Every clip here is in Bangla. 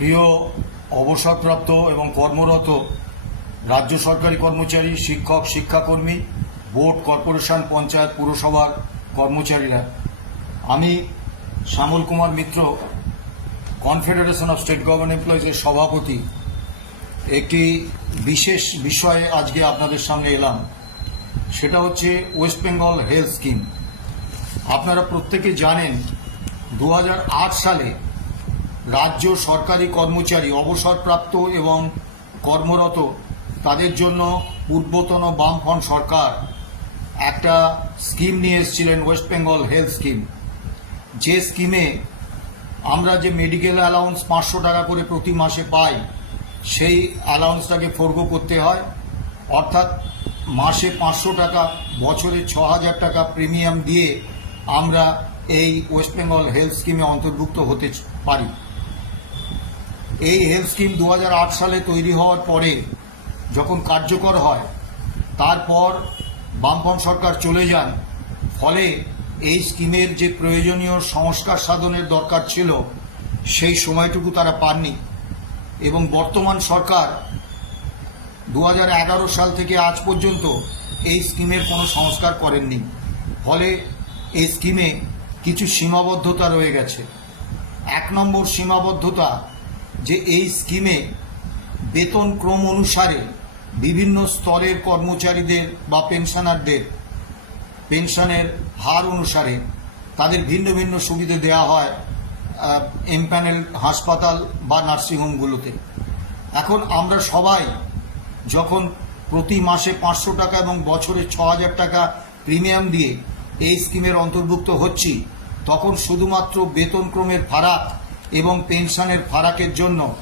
প্রিয় অবসরপ্রাপ্ত এবং কর্মরত রাজ্য সরকারি কর্মচারী, শিক্ষক, শিক্ষাকর্মী, বোর্ড, কর্পোরেশন, পঞ্চায়েত, পুরসভার কর্মচারীরা, আমি Shyamal Kumar Mitra, confederation of state government এমপ্লয়িজের সভাপতি। একটি বিশেষ বিষয়ে আজকে আপনাদের সামনে এলাম। সেটা হচ্ছে ওয়েস্ট বেঙ্গল হেলথ স্কিম। আপনারা প্রত্যেকে জানেন, দু হাজার আট সালে রাজ্য সরকারি কর্মচারী অবসরপ্রাপ্ত এবং কর্মরত, তাদের জন্য পূর্বতন বামফ্রন্ট সরকার একটা স্কিম নিয়ে এসেছিলেন, ওয়েস্ট বেঙ্গল হেলথ স্কিম। যে স্কিমে আমরা যে মেডিকেল অ্যালাউন্স পাঁচশো টাকা করে প্রতি মাসে পাই, সেই অ্যালাউন্সটাকে ফোরগো করতে হয়। অর্থাৎ মাসে পাঁচশো টাকা, বছরে ছ হাজার টাকা প্রিমিয়াম দিয়ে আমরা এই ওয়েস্ট বেঙ্গল হেলথ স্কিমে অন্তর্ভুক্ত হতে পারি। এই হেলথ স্কিম দু হাজার আট সালে তৈরি হওয়ার পরে যখন কার্যকর হয়, তারপর বামপন্থ সরকার চলে যান, ফলে এই স্কিমের যে প্রয়োজনীয় সংস্কার সাধনের দরকার ছিল, সেই সময়টুকু তারা পাননি। এবং বর্তমান সরকার দু হাজার এগারো সাল থেকে আজ পর্যন্ত এই স্কিমের কোনো সংস্কার করেননি। ফলে এই স্কিমে কিছু সীমাবদ্ধতা রয়ে গেছে। এক নম্বর সীমাবদ্ধতা যে এই স্কিমে বেতন ক্রম অনুসারে বিভিন্ন স্তরের কর্মচারীদের বা পেনশনারদের পেনশনের হার অনুসারে তাদের ভিন্ন ভিন্ন সুবিধে দেওয়া হয় এমপ্যানেল হাসপাতাল বা নার্সিংহোমগুলোতে। এখন আমরা সবাই যখন প্রতি মাসে পাঁচশো টাকা এবং বছরে ছ হাজার টাকা প্রিমিয়াম দিয়ে এই স্কিমের অন্তর্ভুক্ত হচ্ছি, তখন শুধুমাত্র বেতনক্রমের ফারাক এবং পেনশনের ফারাকের জন্য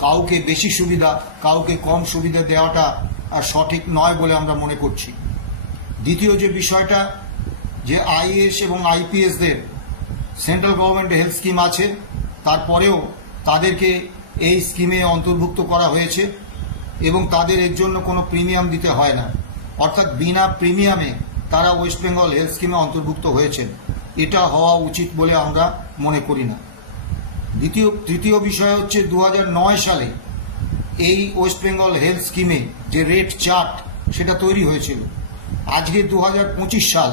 কাউকে বেশি সুবিধা, কাউকে কম সুবিধা দেওয়াটা আর সঠিক নয় বলে আমরা মনে করছি। দ্বিতীয় যে বিষয়টা, যে আইএস এবং আইপিএসদের সেন্ট্রাল গভর্নমেন্ট হেলথ স্কিম আছে, তারপরেও তাদেরকে এই স্কিমে অন্তর্ভুক্ত করা হয়েছে এবং তাদের এর জন্য কোনো প্রিমিয়াম দিতে হয় না। অর্থাৎ বিনা প্রিমিয়ামে তারা ওয়েস্ট বেঙ্গল হেলথ স্কিমে অন্তর্ভুক্ত হয়েছেন। এটা হওয়া উচিত বলে আমরা মনে করি না। দ্বিতীয়, তৃতীয় বিষয় হচ্ছে দু হাজার নয় সালে এই ওয়েস্ট বেঙ্গল হেলথ স্কিমে যে রেট চার্ট সেটা তৈরি হয়েছিল। আজকে দু হাজার পঁচিশ সাল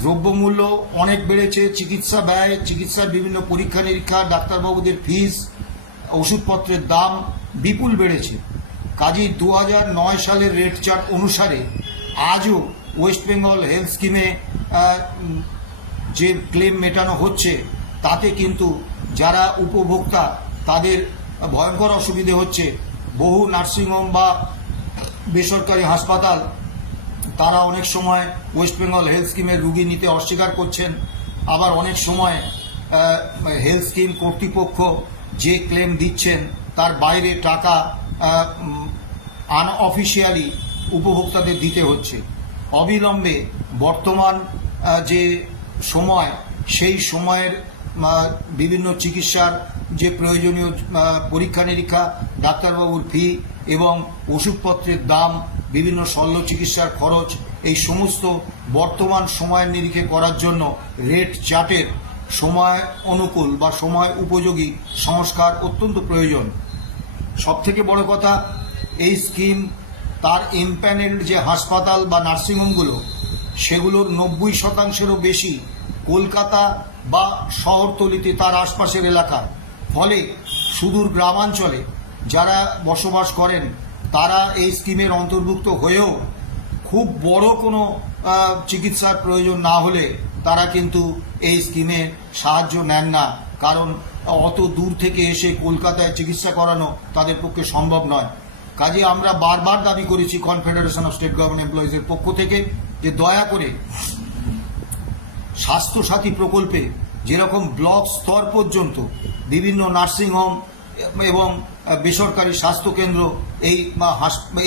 দ্রব্যমূল্য অনেক বেড়েছে, চিকিৎসা ব্যয়, চিকিৎসার বিভিন্ন পরীক্ষা নিরীক্ষা, ডাক্তারবাবুদের ফিস ওষুধপত্রের দাম বিপুল বেড়েছে। কাজেই দু নয় সালের রেট চার্ট অনুসারে আজও ওয়েস্ট বেঙ্গল হেলথ স্কিমে যে ক্লেম মেটানো হচ্ছে, তাতে কিন্তু যারা উপভোক্তা, তাদের ভয়ঙ্কর অসুবিধে হচ্ছে। বহু নার্সিংহোম বা বেসরকারি হাসপাতাল, তারা অনেক সময় ওয়েস্ট বেঙ্গল হেলথ স্কিমের রুগী নিতে অস্বীকার করছেন। আবার অনেক সময় হেলথ স্কিম কর্তৃপক্ষ যে ক্লেম দিচ্ছেন, তার বাইরে টাকা আনঅফিসিয়ালি উপভোক্তাদের দিতে হচ্ছে। অবিলম্বে বর্তমান যে সময়, সেই সময়ের বিভিন্ন চিকিৎসার যে প্রয়োজনীয় পরীক্ষা নিরীক্ষা, ডাক্তারবাবুর ফি এবং ওষুধপত্রের দাম, বিভিন্ন শল্য চিকিৎসার খরচ, এই সমস্ত বর্তমান সময়ের নিরিখে করার জন্য রেট চার্টের সময় অনুকূল বা সময় উপযোগী সংস্কার অত্যন্ত প্রয়োজন। সব থেকে বড় কথা, এই স্কিম তার ইম্প্যানেলড যে হাসপাতাল বা নার্সিংহোমগুলো, সেগুলোর নব্বই শতাংশেরও বেশি কলকাতা বা শহরতলিতে তার আশপাশের এলাকায় ফলে সুদূর গ্রামাঞ্চলে যারা বসবাস করেন, তারা এই স্কিমের অন্তর্ভুক্ত হয়েও খুব বড় কোনো চিকিৎসার প্রয়োজন না হলে তারা কিন্তু এই স্কিমে সাহায্য নেন না। কারণ অত দূর থেকে এসে কলকাতায় চিকিৎসা করানো তাদের পক্ষে সম্ভব নয়। কাজে আমরা বারবার দাবি করেছি কনফেডারেশন অফ স্টেট গভর্নমেন্ট এমপ্লয়িজের পক্ষ থেকে যে দয়া করে স্বাস্থ্যসাথী প্রকল্পে যেরকম ব্লক স্তর পর্যন্ত বিভিন্ন নার্সিংহোম এবং বেসরকারি স্বাস্থ্যকেন্দ্র এই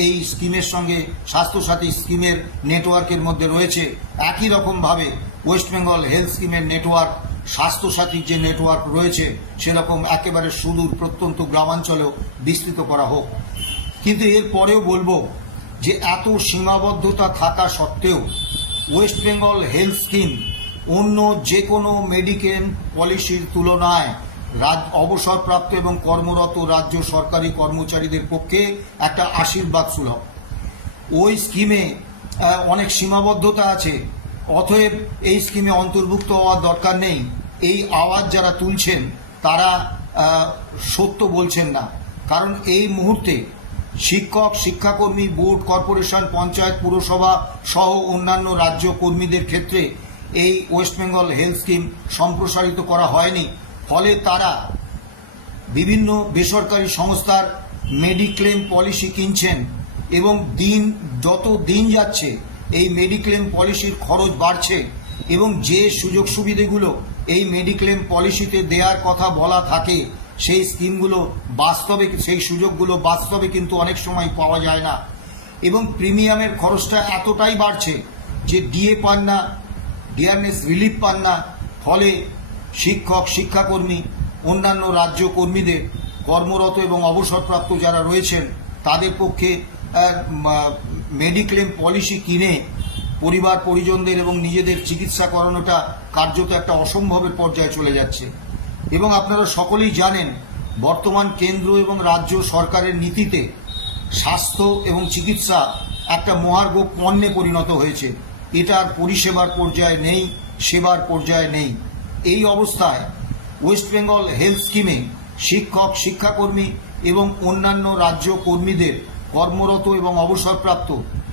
এই স্কিমের সঙ্গে স্বাস্থ্যসাথী স্কিমের নেটওয়ার্কের মধ্যে রয়েছে। একই রকমভাবে ওয়েস্ট বেঙ্গল হেলথ স্কিমের নেটওয়ার্ক স্বাস্থ্যসাথীর যে নেটওয়ার্ক রয়েছে সেরকম একেবারে সুদূর প্রত্যন্ত গ্রামাঞ্চলেও বিস্তৃত করা হোক। কিন্তু এর পরেও বলব যে এত সীমাবদ্ধতা থাকা সত্ত্বেও ওয়েস্ট বেঙ্গল হেলথ স্কিম অন্য যে কোনো মেডিকেল পলিসির তুলনায় রাজ, অবসরপ্রাপ্ত এবং কর্মরত রাজ্য সরকারি কর্মচারীদের পক্ষে একটা আশীর্বাদ সুলভ। ওই স্কিমে অনেক সীমাবদ্ধতা আছে, অতএব এই স্কিমে অন্তর্ভুক্ত হওয়ার দরকার নেই। এই আওয়াজ যারা তুলছেন, তারা সত্য বলছেন না। কারণ এই মুহূর্তে শিক্ষক, শিক্ষাকর্মী, বোর্ড, কর্পোরেশন, পঞ্চায়েত, পুরসভা সহ অন্যান্য রাজ্য কর্মীদের ক্ষেত্রে এই ওয়েস্ট বেঙ্গল হেলথ স্কিম সম্প্রসারিত করা হয়নি। ফলে তারা বিভিন্ন বেসরকারি সংস্থার মেডিক্লেম পলিসি কিনছেন এবং দিন, যত দিন যাচ্ছে, এই মেডিক্লেম পলিসির খরচ বাড়ছে এবং যে সুযোগ সুবিধেগুলো এই মেডিক্লেম পলিসিতে দেওয়ার কথা বলা থাকে, সেই স্কিমগুলো বাস্তবে, সেই সুযোগগুলো বাস্তবে কিন্তু অনেক সময় পাওয়া যায় না। এবং প্রিমিয়ামের খরচটা এতটাই বাড়ছে যে ডিএ পান না ডিয়ারনেস রিলিফ পান না ফলে শিক্ষক, শিক্ষাকর্মী, অন্যান্য রাজ্য কর্মীদের কর্মরত এবং অবসরপ্রাপ্ত যারা রয়েছেন, তাদের পক্ষে মেডিক্লেম পলিসি কিনে পরিবার, পরিজনদের এবং নিজেদের চিকিৎসা করানোটা কার্যত একটা অসম্ভবের পর্যায়ে চলে যাচ্ছে। এবং আপনারা সকলেই জানেন, বর্তমান কেন্দ্র এবং রাজ্য সরকারের নীতিতে স্বাস্থ্য এবং চিকিৎসা একটা মহার্ঘ পণ্যে পরিণত হয়েছে। এটা আর পরিষেবার পর্যায়ে নেই, সেবার পর্যায়ে নেই। এই অবস্থায় ওয়েস্ট বেঙ্গল হেলথ স্কিমে শিক্ষক, শিক্ষাকর্মী এবং অন্যান্য রাজ্য কর্মীদের কর্মরত এবং অবসরপ্রাপ্ত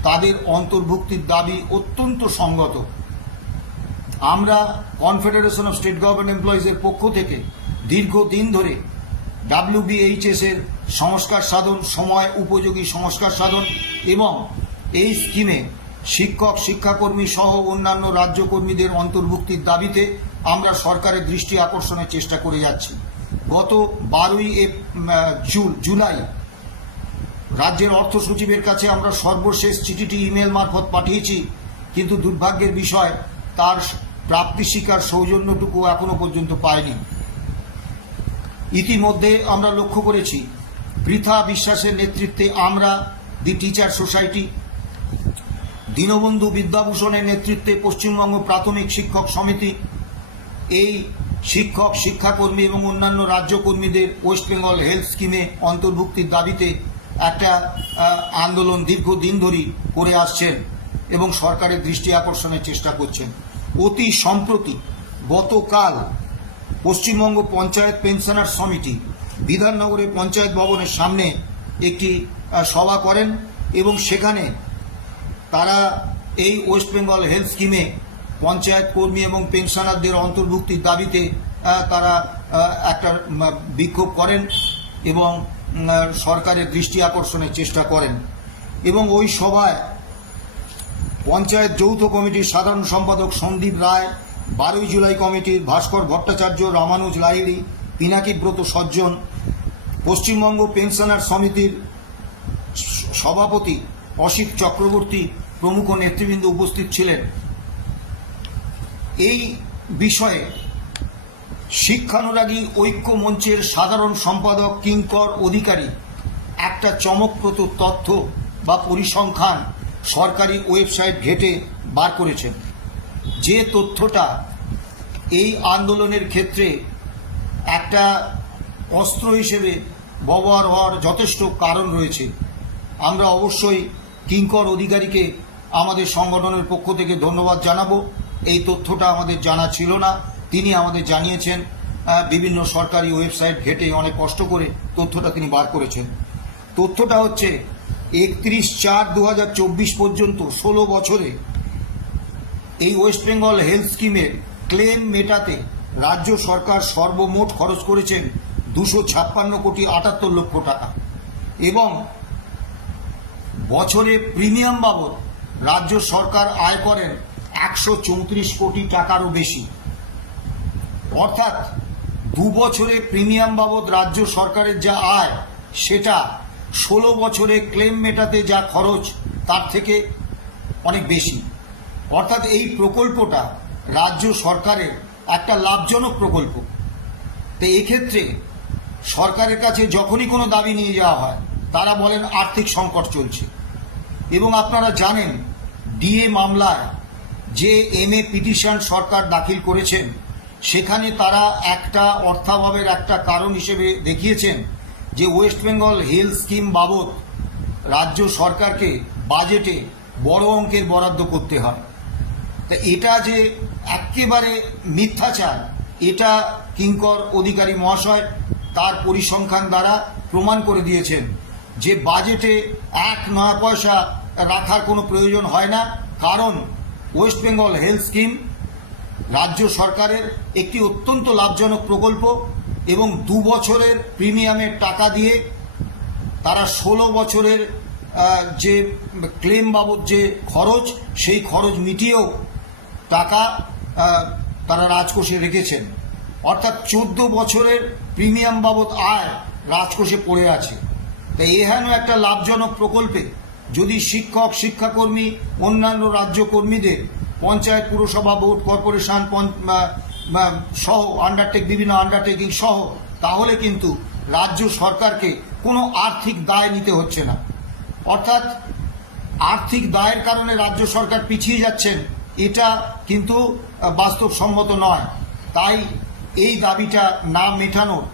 তাদের অন্তর্ভুক্তির দাবি অত্যন্ত সঙ্গত। আমরা কনফেডারেশন অফ স্টেট গভর্নমেন্ট এমপ্লয়িজের পক্ষ থেকে দীর্ঘদিন ধরে ডাব্লিউবিএইচএস এর সংস্কার সাধন, সময় উপযোগী সংস্কার সাধন এবং এই স্কিমে শিক্ষক, শিক্ষাকর্মী সহ অন্যান্য রাজ্য কর্মীদের অন্তর্ভুক্তির দাবিতে আমরা সরকারের দৃষ্টি আকর্ষণের চেষ্টা করে যাচ্ছি। গত বারোই জুলাই রাজ্যের অর্থ সচিবের কাছে আমরা সর্বশেষ চিঠিটি ইমেল মারফত পাঠিয়েছি, কিন্তু দুর্ভাগ্যের বিষয় তার প্রাপ্তি স্বীকার সৌজন্যটুকু এখনও পর্যন্ত পায়নি। ইতিমধ্যে আমরা লক্ষ্য করেছি পৃথা বিশ্বাসের নেতৃত্বে আমরা দি টিচার সোসাইটি দীনবন্ধু বিদ্যাভূষণের নেতৃত্বে পশ্চিমবঙ্গ প্রাথমিক শিক্ষক সমিতি। এই শিক্ষক, শিক্ষাকর্মী এবং অন্যান্য রাজ্য কর্মীদের ওয়েস্ট বেঙ্গল হেলথ স্কিমে অন্তর্ভুক্তির দাবিতে একটা আন্দোলন দীর্ঘদিন ধরেই করে আসছেন এবং সরকারের দৃষ্টি আকর্ষণের চেষ্টা করছেন। অতি সম্প্রতি গতকাল পশ্চিমবঙ্গ পঞ্চায়েত পেনশনার সমিতি বিধাননগরের পঞ্চায়েত ভবনের সামনে একটি সভা করেন এবং সেখানে তারা এই ওয়েস্ট বেঙ্গল হেলথ স্কিমে পঞ্চায়েত কর্মী এবং পেনশনারদের অন্তর্ভুক্তির দাবিতে তারা একটা বিক্ষোভ করেন এবং সরকারের দৃষ্টি আকর্ষণের চেষ্টা করেন। এবং ওই সভায় পঞ্চায়েত যৌথ কমিটির সাধারণ সম্পাদক সন্দীপ রায়, বারোই জুলাই কমিটির ভাস্কর ভট্টাচার্য, রামানুজ লাহিড়ি, পিনাকি ব্রত সজ্জন, পশ্চিমবঙ্গ পেনশনার সমিতির সভাপতি অসিত চক্রবর্তী প্রমুখ নেতৃবৃন্দ উপস্থিত ছিলেন। এই বিষয়ে শিক্ষানুরাগী ঐক্য মঞ্চের সাধারণ সম্পাদক, কিঙ্কর অধিকারী একটা চমকপ্রদ তথ্য বা পরিসংখ্যান সরকারি ওয়েবসাইট ঘেটে বার করেছেন। যে তথ্যটা এই আন্দোলনের ক্ষেত্রে একটা অস্ত্র হিসেবে ব্যবহার হওয়ার যথেষ্ট কারণ রয়েছে। আমরা অবশ্যই কিঙ্কর অধিকারীকে আমাদের সংগঠনের পক্ষ থেকে ধন্যবাদ জানাব। এই তথ্যটা আমাদের জানা ছিল না। তিনি আমাদের জানিয়েছেন বিভিন্ন সরকারি ওয়েবসাইট ঘেটে অনেক কষ্ট করে তথ্যটা তিনি বার করেছেন। তথ্যটা হচ্ছে, একত্রিশ চার দু পর্যন্ত ষোলো বছরে এই ওয়েস্ট বেঙ্গল হেলথ স্কিমের ক্লেম মেটাতে রাজ্য সরকার সর্বমোট খরচ করেছেন দুশো ছাপ্পান্ন কোটি আটাত্তর লক্ষ টাকা। এবং বছরে প্রিমিয়াম বাবদ রাজ্য সরকার আয় করেন একশো চৌত্রিশ কোটি টাকারও বেশি। অর্থাৎ দু বছরে প্রিমিয়াম বাবদ রাজ্য সরকারের যা আয়, সেটা ষোলো বছরে ক্লেম মেটাতে যা খরচ, তার থেকে অনেক বেশি। অর্থাৎ এই প্রকল্পটা রাজ্য সরকারের একটা লাভজনক প্রকল্প। তো এক্ষেত্রে সরকারের কাছে যখনই কোনো দাবি নিয়ে যাওয়া হয় তারা বলেন আর্থিক সংকট চলছে। এবং আপনারা জানেন, ডিএ মামলায় যে এম এ পিটিশন সরকার দাখিল করেছেন, সেখানে তারা একটা অর্থাভাবের একটা কারণ হিসেবে দেখিয়েছেন যে ওয়েস্ট বেঙ্গল হেলথ স্কিম বাবদ রাজ্য সরকারকে বাজেটে বড় অঙ্কের বরাদ্দ করতে হয়। তা এটা যে একেবারে মিথ্যাচার, এটা কিঙ্কর অধিকারী মহাশয় তার পরিসংখ্যান দ্বারা প্রমাণ করে দিয়েছেন। যে বাজেটে এক নয়া পয়সা রাখার কোনো প্রয়োজন হয় না, কারণ ওয়েস্ট বেঙ্গল হেলথ স্কিম রাজ্য সরকারের একটি অত্যন্ত লাভজনক প্রকল্প এবং দু বছরের প্রিমিয়ামের টাকা দিয়ে তারা ষোলো বছরের যে ক্লেম বাবদ যে খরচ, সেই খরচ মিটিয়েও টাকা তারা রাজকোষে রেখেছেন। অর্থাৎ চোদ্দ বছরের প্রিমিয়াম বাবদ আয় রাজকোষে পড়ে আছে। তাই এহেন একটা লাভজনক প্রকল্পে যদি শিক্ষক, শিক্ষাকর্মী, অন্যান্য রাজ্য কর্মীদের পঞ্চায়েত, পুরসভা, বোর্ড, কর্পোরেশন সহ আন্ডারটেক বিভিন্ন আন্ডারটেকিং সহ, তাহলে কিন্তু রাজ্য সরকারকে কোনো আর্থিক দায় নিতে হচ্ছে না। অর্থাৎ আর্থিক দায়ের কারণে রাজ্য সরকার পিছিয়ে যাচ্ছেন, এটা কিন্তু বাস্তবসম্মত নয়। তাই এই দাবিটা না মেটানোর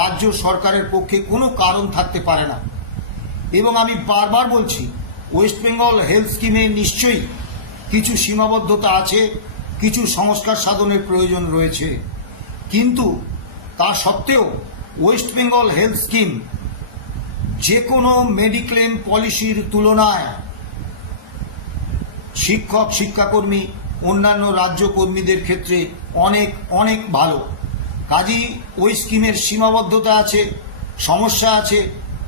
রাজ্য সরকারের পক্ষে কোনো কারণ থাকতে পারে না। এবং আমি বারবার বলছি ওয়েস্ট বেঙ্গল হেলথ স্কিমে নিশ্চয়ই কিছু সীমাবদ্ধতা আছে, কিছু সংস্কার সাধনের প্রয়োজন রয়েছে। কিন্তু তা সত্ত্বেও ওয়েস্ট বেঙ্গল হেলথ স্কিম যে কোনো মেডিক্লেম পলিসির তুলনায় শিক্ষক, শিক্ষাকর্মী, অন্যান্য রাজ্য কর্মীদের ক্ষেত্রে অনেক অনেক ভালো। কাজী ওই স্কিমের সীমাবদ্ধতা আছে, সমস্যা আছে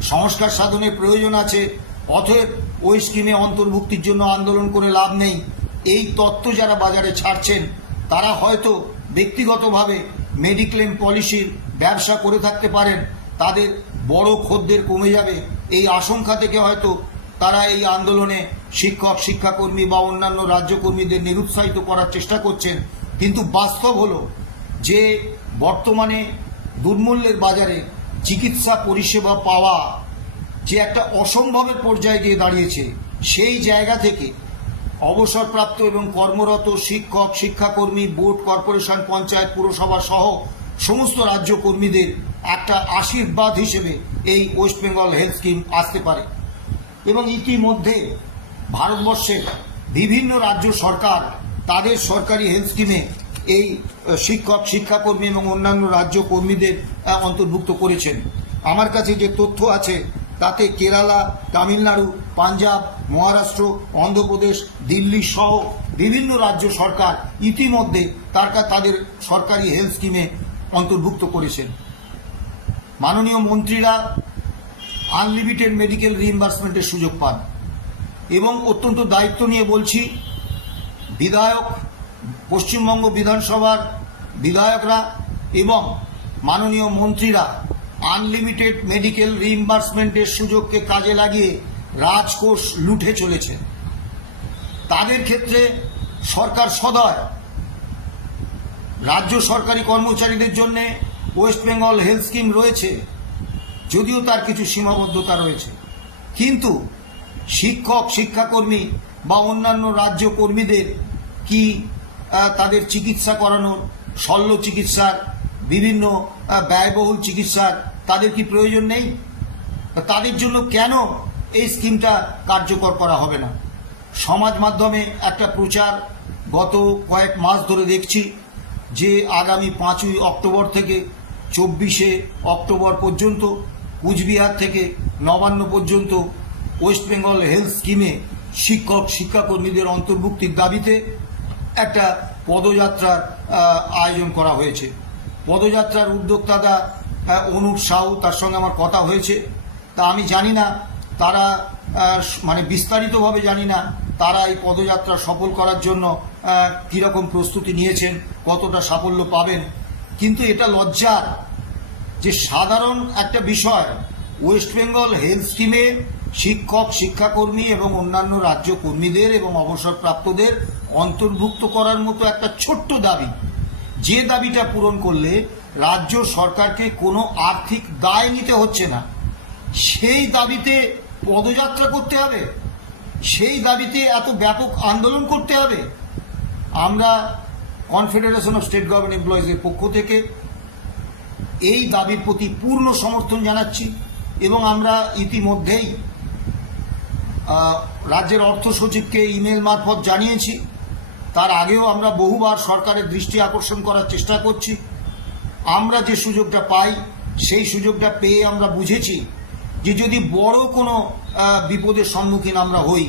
সংস্কার সাধনের প্রয়োজন আছে, অতএব ওই স্কিমে অন্তর্ভুক্তির জন্য আন্দোলন করে লাভ নেই। এই তত্ত্ব যারা বাজারে ছাড়ছেন, তারা হয়তো ব্যক্তিগতভাবে মেডিক্লেম পলিসির ব্যবসা করে থাকতে পারেন, তাদের বড় খদ্দের কমে যাবে। এই আশঙ্কা থেকে হয়তো তারা এই আন্দোলনে শিক্ষক, শিক্ষাকর্মী বা অন্যান্য রাজ্যকর্মীদের নিরুৎসাহিত করার চেষ্টা করছেন। কিন্তু বাস্তব হলো যে বর্তমানে দুর্মূল্যের বাজারে চিকিৎসা পরিষেবা পাওয়া যে একটা অসম্ভবের পর্যায়ে গিয়ে দাঁড়িয়েছে, সেই জায়গা থেকে অবসরপ্রাপ্ত এবং কর্মরত শিক্ষক, শিক্ষাকর্মী, বোর্ড, কর্পোরেশন, পঞ্চায়েত, পুরসভা সহ সমস্ত রাজ্য কর্মীদের একটা আশীর্বাদ হিসেবে এই ওয়েস্ট বেঙ্গল হেলথ স্কিম আসতে পারে। এবং ইতিমধ্যে ভারতবর্ষের বিভিন্ন রাজ্য সরকার তাদের সরকারি হেলথ স্কিমে এই শিক্ষক, শিক্ষাকর্মী এবং অন্যান্য রাজ্য কর্মীদের অন্তর্ভুক্ত করেছেন। আমার কাছে যে তথ্য আছে, তাতে কেরালা, তামিলনাড়ু, পাঞ্জাব, মহারাষ্ট্র, অন্ধ্রপ্রদেশ, দিল্লি সহ বিভিন্ন রাজ্য সরকার ইতিমধ্যে তার তাদের সরকারি হেলথ স্কিমে অন্তর্ভুক্ত করেছেন। মাননীয় মন্ত্রীরা আনলিমিটেড মেডিকেল রিইম্বার্সমেন্টের সুযোগ পান। এবং অত্যন্ত দায়িত্ব নিয়ে বলছি, বিধায়ক পশ্চিমবঙ্গ বিধানসভার বিধায়করা এবং মাননীয় মন্ত্রীরা আনলিমিটেড মেডিকেল রিইম্বার্সমেন্টের সুযোগকে কাজে লাগিয়ে রাজকোষ লুটে চলেছে। তাদের ক্ষেত্রে সরকার সদয়। রাজ্য সরকারি কর্মচারীদের জন্য ওয়েস্ট বেঙ্গল হেলথ স্কিম রয়েছে, যদিও তার কিছু সীমাবদ্ধতা রয়েছে। কিন্তু শিক্ষক, শিক্ষাকর্মী বা অন্যান্য রাজ্য কর্মীদের কি তাদের চিকিৎসা করানোর শল্য চিকিৎসার, বিভিন্ন ব্যয়বহুল চিকিৎসার তাদের কি প্রয়োজন নেই? তাদের জন্য কেন এই স্কিমটা কার্যকর করা হবে না? সমাজ মাধ্যমে একটা প্রচার গত কয়েক মাস ধরে দেখছি যে আগামী পাঁচই অক্টোবর থেকে চব্বিশে অক্টোবর পর্যন্ত, কুচবিহার থেকে নবান্ন পর্যন্ত ওয়েস্ট বেঙ্গল হেলথ স্কিমে শিক্ষক, শিক্ষাকর্মীদের অন্তর্ভুক্তির দাবিতে একটা পদযাত্রার আয়োজন করা হয়েছে। পদযাত্রার উদ্যোক্তাদা অনুপ সাউ তার সঙ্গে আমার কথা হয়েছে। তা আমি জানি না, তারা মানে বিস্তারিতভাবে জানি না, তারা এই পদযাত্রা সফল করার জন্য কীরকম প্রস্তুতি নিয়েছেন, কতটা সাফল্য পাবেন। কিন্তু এটা লজ্জার যে সাধারণ একটা বিষয়, ওয়েস্ট বেঙ্গল হেলথ স্কিমে শিক্ষক, শিক্ষাকর্মী এবং অন্যান্য রাজ্য কর্মীদের এবং অবসরপ্রাপ্তদের অন্তর্ভুক্ত করার মতো একটা ছোট্ট দাবি। যে দাবিটা পূরণ করলে রাজ্য সরকারকে কোনো আর্থিক দায় নিতে হচ্ছে না। সেই দাবিতে পদযাত্রা করতে হবে। সেই দাবিতে এত ব্যাপক আন্দোলন করতে হবে। আমরা কনফেডারেশন অফ স্টেট গভর্নমেন্ট এমপ্লয়িজের পক্ষ থেকে এই দাবির প্রতি পূর্ণ সমর্থন জানাচ্ছি এবং আমরা ইতিমধ্যেই রাজ্যের অর্থ সচিবকে ইমেল মারফত জানিয়েছি। তার আগেও আমরা বহুবার সরকারের দৃষ্টি আকর্ষণ করার চেষ্টা করছি। আমরা যে সুযোগটা পাই, সেই সুযোগটা পেয়ে আমরা বুঝেছি যে যদি বড় কোনো বিপদের সম্মুখীন আমরা হই,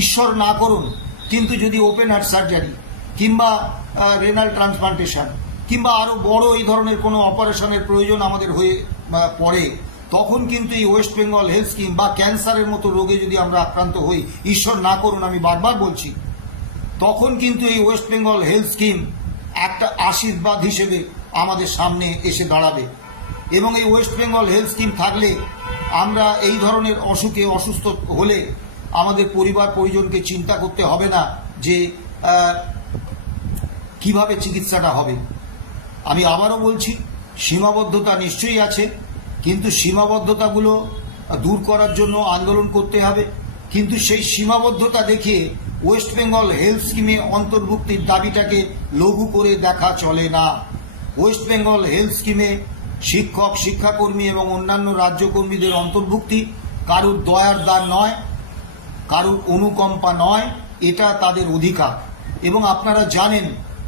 ঈশ্বর না করুন, কিন্তু যদি ওপেন হার্ট সার্জারি কিংবা রেনাল ট্রান্সপ্লান্টেশন কিংবা আরও বড় এই ধরনের কোনো অপারেশনের প্রয়োজন আমাদের হয়ে পড়ে তখন কিন্তু এই ওয়েস্ট বেঙ্গল হেলথ স্কিম বা ক্যান্সারের মতো রোগে যদি আমরা আক্রান্ত হই, ঈশ্বর না করুন, আমি বারবার বলছি। তখন কিন্তু এই ওয়েস্ট বেঙ্গল হেলথ স্কিম একটা আশীর্বাদ হিসেবে আমাদের সামনে এসে দাঁড়াবে। এবং এই ওয়েস্ট বেঙ্গল হেলথ স্কিম থাকলে আমরা এই ধরনের অসুখে অসুস্থ হলে আমাদের পরিবার পরিজনকে চিন্তা করতে হবে না যে কীভাবে চিকিৎসাটা হবে। আমি আবারও বলছি, সীমাবদ্ধতা নিশ্চয়ই আছে। কিন্তু সীমাবদ্ধতাগুলো দূর করার জন্য আন্দোলন করতে হবে। কিন্তু সেই সীমাবদ্ধতা দেখে ওয়েস্ট বেঙ্গল হেলথ স্কিমে অন্তর্ভুক্তির দাবিটাকে লঘু করে দেখা চলে না। ওয়েস্ট বেঙ্গল হেলথ স্কিমে শিক্ষক, শিক্ষাকর্মী এবং অন্যান্য রাজ্যকর্মীদের অন্তর্ভুক্তি কারুর দয়ার দান নয়, কারুর অনুকম্পা নয়, এটা তাদের অধিকার। এবং আপনারা জানেন,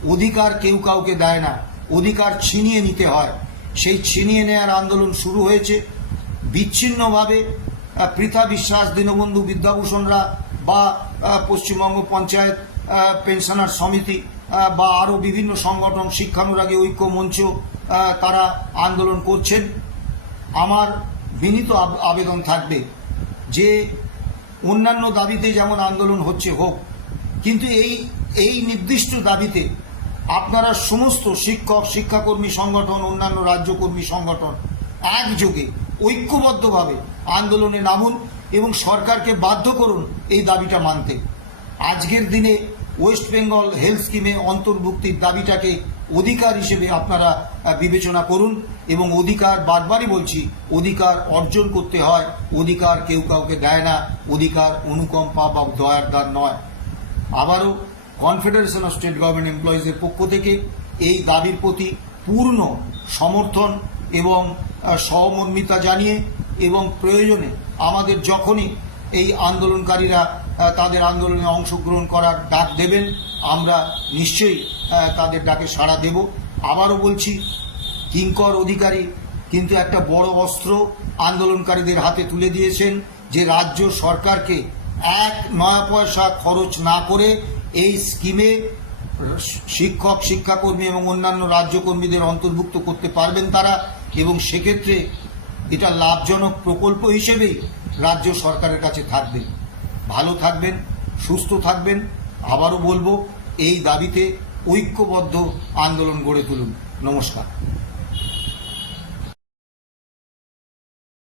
অধিকার কেউ কাউকে দেয় না, অধিকার ছিনিয়ে নিতে হয়। সেই ছিনিয়ে নেয়ার আন্দোলন শুরু হয়েছে। বিচ্ছিন্নভাবে পৃথা বিশ্বাস, দীনবন্ধু বিদ্যাভূষণরা বা পশ্চিমবঙ্গ পঞ্চায়েত পেনশনার সমিতি বা আরও বিভিন্ন সংগঠন, শিক্ষানুরাগী ঐক্য মঞ্চ তারা আন্দোলন করছেন। আমার বিনীত আব- আবেদন থাকবে যে অন্যান্য দাবিতে যেমন আন্দোলন হচ্ছে হোক, কিন্তু এই এই নির্দিষ্ট দাবিতে আপনারা সমস্ত শিক্ষক, শিক্ষাকর্মী সংগঠন, অন্যান্য রাজ্যকর্মী সংগঠন একযোগে ঐক্যবদ্ধভাবে আন্দোলনে নামুন এবং সরকারকে বাধ্য করুন এই দাবিটা মানতে। আজকের দিনে ওয়েস্ট বেঙ্গল হেলথ স্কিমে অন্তর্ভুক্তির দাবিটাকে অধিকার হিসেবে আপনারা বিবেচনা করুন এবং অধিকার বারবারই বলছি, অধিকার অর্জন করতে হয়, অধিকার কেউ কাউকে দেয় না, অধিকার অনুকম্পা বা দয়ার দান নয়। আবারও কনফেডারেশন অফ স্টেট গভর্নমেন্ট এমপ্লয়িজের পক্ষ থেকে এই দাবির প্রতি পূর্ণ সমর্থন এবং সহমর্মিতা জানিয়ে এবং প্রয়োজনে আমাদের যখনই এই আন্দোলনকারীরা তাদের আন্দোলনে অংশগ্রহণ করার ডাক দেবেন, আমরা নিশ্চয়ই তাদের ডাকে সাড়া দেব। আবারও বলছি, কিঙ্কর অধিকারী কিন্তু একটা বড় অস্ত্র আন্দোলনকারীদের হাতে তুলে দিয়েছেন যে রাজ্য সরকারকে এক নয়া পয়সা খরচ না করে এই স্কিমে শিক্ষক, শিক্ষাকর্মী এবং অন্যান্য রাজ্যকর্মীদের অন্তর্ভুক্ত করতে পারবেন তারা এবং সেক্ষেত্রে এটা লাভজনক প্রকল্প হিসেবেই রাজ্য সরকারের কাছে থাকবে। ভালো থাকবেন, সুস্থ থাকবেন, আবারও বলব, এই দাবিতে ঐক্যবদ্ধ আন্দোলন গড়ে তুলুন। নমস্কার।